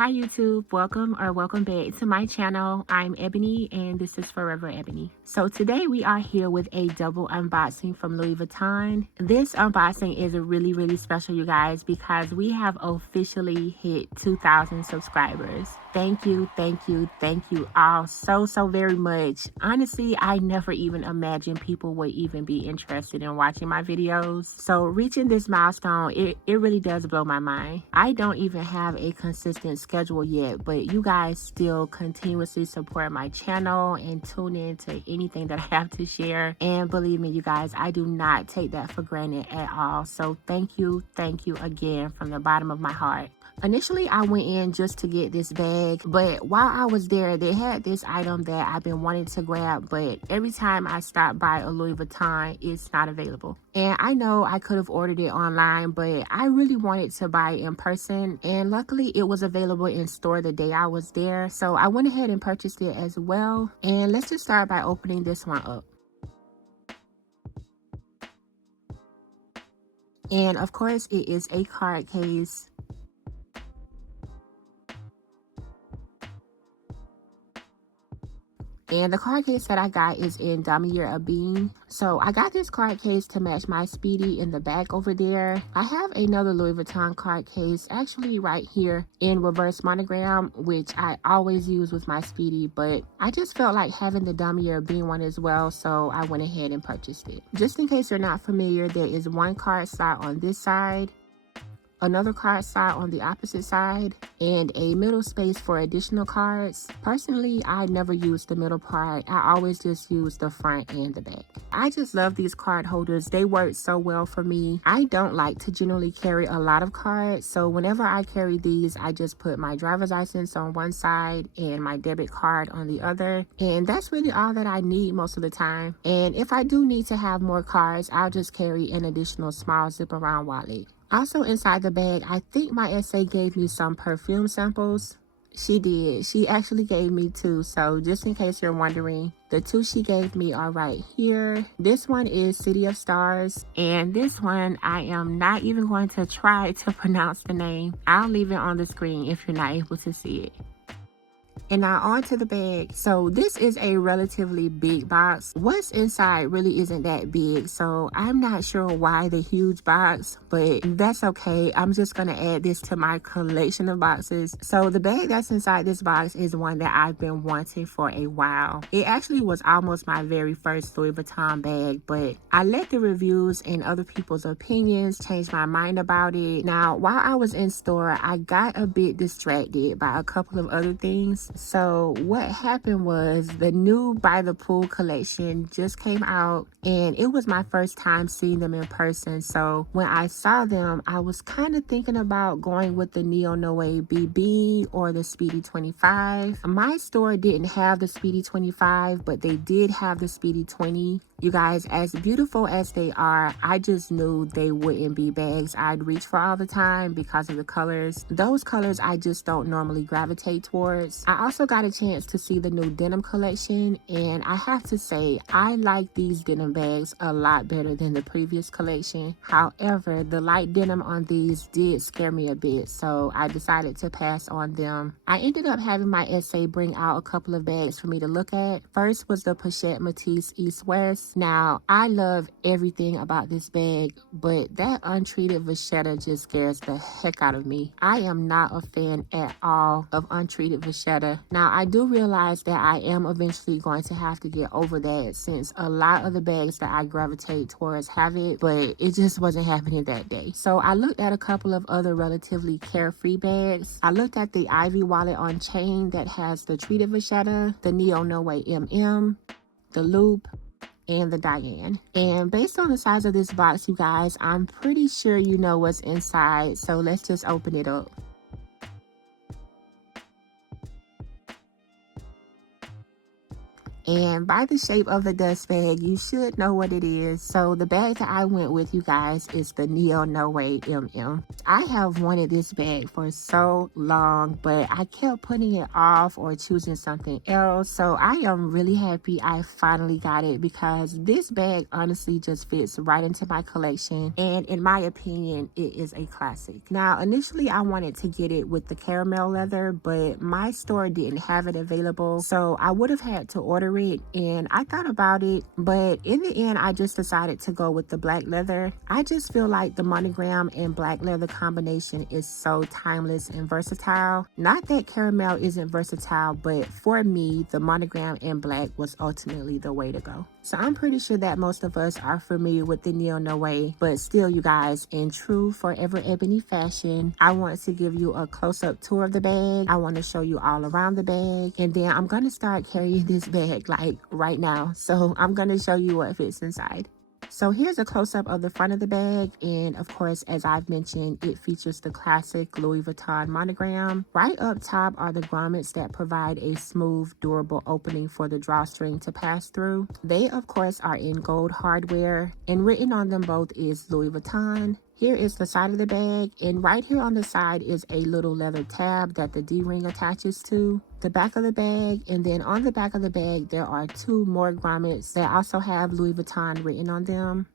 Hi YouTube, welcome back to my channel. I'm Ebony and this is Forever Ebony. So today we are here with a double unboxing from Louis Vuitton. This unboxing is really special, you guys, because we have officially hit 2,000 subscribers. Thank you all so very much. Honestly, I never even imagined people would even be interested in watching my videos. So reaching this milestone, it really does blow my mind. I don't even have a consistent schedule yet, but you guys still continuously support my channel and tune in to anything that I have to share. And believe me, you guys, I do not take that for granted at all. So thank you again from the bottom of my heart. Initially, I went in just to get this bag, but while I was there, they had this item that I've been wanting to grab, but every time I stop by a Louis Vuitton, it's not available. And I know I could have ordered it online, but I really wanted to buy it in person, and luckily it was available in store the day I was there, so I went ahead and purchased it as well. And let's just start by opening this one up. And of course, it is a card case. And the card case that I got is in Damier Ebene. So I got this card case to match my Speedy in the back over there. I have another Louis Vuitton card case actually right here in reverse monogram, which I always use with my Speedy, but I just felt like having the Damier Ebene one as well, so I went ahead and purchased it. Just in case you're not familiar, there is one card slot on this side, another card slot on the opposite side, and a middle space for additional cards. Personally, I never use the middle part. I always just use the front and the back. I just love these card holders. They work so well for me. I don't like to generally carry a lot of cards, so whenever I carry these, I just put my driver's license on one side and my debit card on the other, and that's really all that I need most of the time. And if I do need to have more cards, I'll just carry an additional small zip around wallet. Also inside the bag, I think my SA gave me some perfume samples. She did. She actually gave me two. So just in case you're wondering, the two she gave me are right here. This one is City of Stars. And this one, I am not even going to try to pronounce the name. I'll leave it on the screen if you're not able to see it. And now on to the bag. So this is a relatively big box. What's inside really isn't that big, so I'm not sure why the huge box, but that's okay. I'm just gonna add this to my collection of boxes. So the bag that's inside this box is one that I've been wanting for a while. It actually was almost my very first Louis Vuitton bag, but I let the reviews and other people's opinions change my mind about it. Now, while I was in store, I got a bit distracted by a couple of other things. So what happened was the new By the Pool collection just came out, and it was my first time seeing them in person. So when I saw them, I was kind of thinking about going with the NéoNoé BB or the Speedy 25. My store didn't have the Speedy 25, but they did have the Speedy 20. You guys, as beautiful as they are, I just knew they wouldn't be bags I'd reach for all the time because of the colors. Those colors I just don't normally gravitate towards. I also got a chance to see the new denim collection, and I have to say, I like these denim bags a lot better than the previous collection. However, the light denim on these did scare me a bit, so I decided to pass on them. I ended up having my SA bring out a couple of bags for me to look at. First was the Pochette Matisse East West. Now, I love everything about this bag, but that untreated vachetta just scares the heck out of me. I am not a fan at all of untreated vachetta. Now, I do realize that I am eventually going to have to get over that, since a lot of the bags that I gravitate towards have it, but it just wasn't happening that day. So I looked at a couple of other relatively carefree bags. I looked at the Ivy wallet on chain that has the treated vachetta, the NéoNoé MM, the loop, and the Diane. And based on the size of this box, you guys, I'm pretty sure you know what's inside, so let's just open it up. And by the shape of the dust bag, you should know what it is. So the bag that I went with, you guys, is the NéoNoé MM. I have wanted this bag for so long, but I kept putting it off or choosing something else. So I am really happy I finally got it, because this bag honestly just fits right into my collection. And in my opinion, it is a classic. Now, initially I wanted to get it with the caramel leather, but my store didn't have it available. So I would have had to order it, and I thought about it, but in the end I just decided to go with the black leather. I just feel like the monogram and black leather combination is so timeless and versatile. Not that caramel isn't versatile, but for me, the monogram and black was ultimately the way to go. So I'm pretty sure that most of us are familiar with the NéoNoé, but still, you guys, in true Forever Ebony fashion, I want to give you a close-up tour of the bag. I want to show you all around the bag, and then I'm going to start carrying this bag like right now. So I'm going to show you what fits inside. So here's a close-up of the front of the bag, and of course, as I've mentioned, it features the classic Louis Vuitton monogram. Right up top are the grommets that provide a smooth, durable opening for the drawstring to pass through. They, of course, are in gold hardware, and written on them both is Louis Vuitton. Here is the side of the bag, and right here on the side is a little leather tab that the D-ring attaches to. The back of the bag, and then on the back of the bag there are two more grommets that also have Louis Vuitton written on them.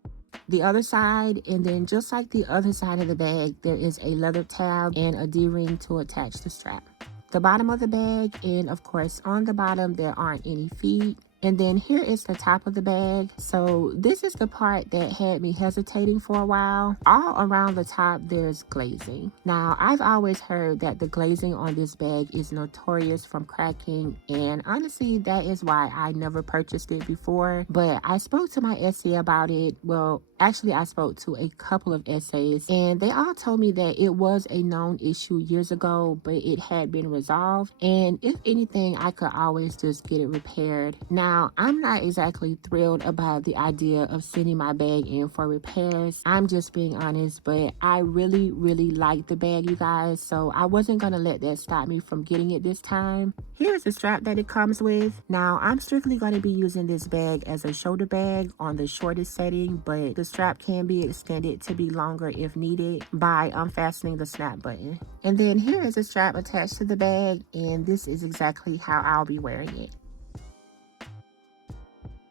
The other side, and then just like the other side of the bag, there is a leather tab and a D-ring to attach the strap. The bottom of the bag, and of course on the bottom there aren't any feet. And then here is the top of the bag. So this is the part that had me hesitating for a while. All around the top, there's glazing. Now, I've always heard that the glazing on this bag is notorious from cracking. And honestly, that is why I never purchased it before. But I spoke to my SA about it. Well, actually, I spoke to a couple of SAs, and they all told me that it was a known issue years ago, but it had been resolved. And if anything, I could always just get it repaired. Now, I'm not exactly thrilled about the idea of sending my bag in for repairs. I'm just being honest, but I really like the bag, you guys, so I wasn't gonna let that stop me from getting it this time. Here's the strap that it comes with. Now, I'm strictly going to be using this bag as a shoulder bag on the shortest setting, but the strap can be extended to be longer if needed by unfastening the snap button. And then here is a strap attached to the bag, and this is exactly how I'll be wearing it.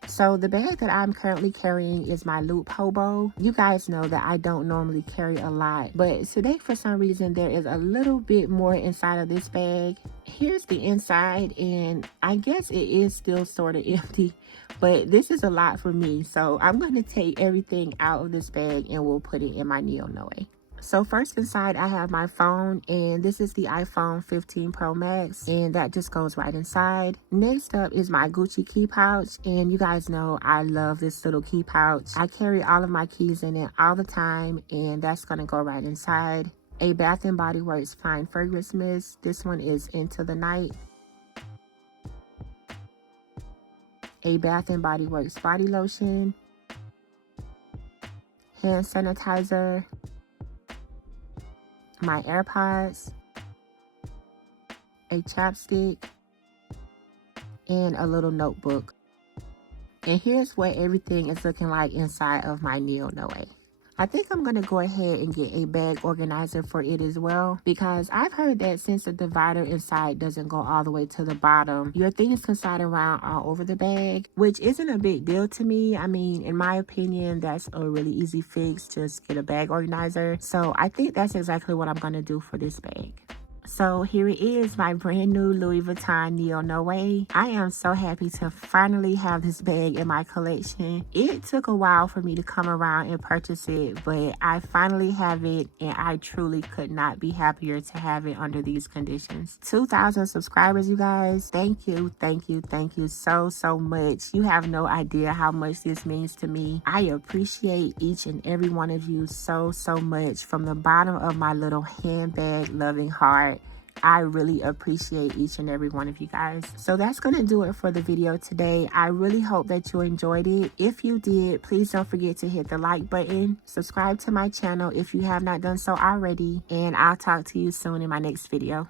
So the bag that I'm currently carrying is my Loop Hobo. You guys know that I don't normally carry a lot, but today for some reason there is a little bit more inside of this bag. Here's the inside, and I guess it is still sort of empty, but this is a lot for me. So I'm going to take everything out of this bag and we'll put it in my NéoNoé. So first inside I have my phone, and this is the iPhone 15 Pro Max, and that just goes right inside. Next up is my Gucci key pouch, and you guys know I love this little key pouch. I carry all of my keys in it all the time, and that's gonna go right inside. A Bath & Body Works Fine Fragrance Mist. This one is Into the Night. A Bath & Body Works body lotion. Hand sanitizer. My AirPods, a chapstick, and a little notebook. And here's what everything is looking like inside of my NéoNoé. I think I'm going to go ahead and get a bag organizer for it as well, because I've heard that since the divider inside doesn't go all the way to the bottom, your things can slide around all over the bag, which isn't a big deal to me. I mean, in my opinion, that's a really easy fix. Just get a bag organizer. So I think that's exactly what I'm going to do for this bag. So here it is, my brand new Louis Vuitton NéoNoé. I am so happy to finally have this bag in my collection. It took a while for me to come around and purchase it, but I finally have it, and I truly could not be happier to have it under these conditions. 2,000 subscribers, you guys. Thank you so much. You have no idea how much this means to me. I appreciate each and every one of you so much from the bottom of my little handbag loving heart. I really appreciate each and every one of you guys. So that's going to do it for the video today. I really hope that you enjoyed it. If you did, please don't forget to hit the like button. Subscribe to my channel if you have not done so already. And I'll talk to you soon in my next video.